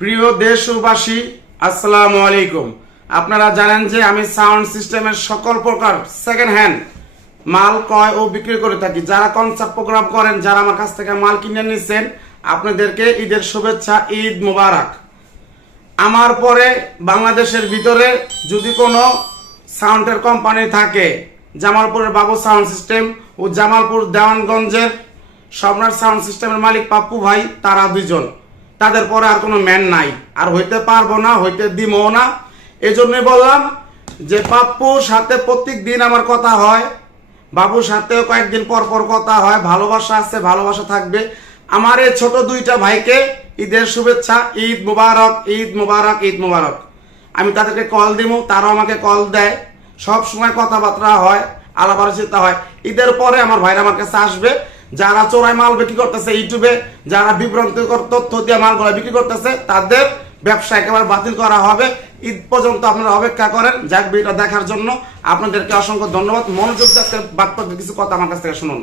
প্রিয় দেশবাসী, আসসালামু আলাইকুম। আপনারা জানেন যে আমি সাউন্ড সিস্টেমের সকল প্রকার সেকেন্ড হ্যান্ড মাল ক্রয় ও বিক্রি করে থাকি। যারা কনসার্ট প্রোগ্রাম করেন, যারা আমার কাছ থেকে মাল কিনে নিচ্ছেন, আপনাদেরকে ঈদের শুভেচ্ছা, ঈদ মোবারক। আমার পরে বাংলাদেশের ভিতরে যদি কোনো সাউন্ডের কোম্পানি থাকে, জামালপুরের বাবু সাউন্ড সিস্টেম ও জামালপুর দেওয়ানগঞ্জের সম্রাট সাউন্ড সিস্টেমের মালিক পাপ্পু ভাই, তারা দুজন। তাদের পরে আর কোনো ম্যান নাই, আর হইতে পারবো না, হইতে দিমও না। এজন্যই বললাম যে পাপ্পুর সাথে প্রত্যেক দিন আমার কথা হয়, বাবুর সাথেও কয়েকদিন পর পর কথা হয়। ভালোবাসা আছে, ভালোবাসা থাকবে। আমার এই ছোট দুইটা ভাইকে ঈদের শুভেচ্ছা, ঈদ মুবারক, ঈদ মুবারক, ঈদ মুবারক। আমি তাদেরকে কল দিব, তারাও আমাকে কল দেয়। সব সময় কথাবার্তা হয়, আলাপ আলোচনা হয়। ঈদের পরে আমার ভাইরা আমার কাছে আসবে। যারা চোরাই মাল বিক্রি করতেছে ইউটিউবে, যারা বিভ্রান্তিকর তথ্য দিয়ে মালগুলো বিক্রি করতেছে, তাদের ব্যবসা একেবারে বাতিল করা হবে। ঈদ পর্যন্ত আপনারা অপেক্ষা করেন। যাক, ভিডিওটা দেখার জন্য আপনাদেরকে অসংখ্য ধন্যবাদ। মনোযোগ দিয়ে বাদ কিছু কথা আমার কাছ থেকে শুনুন।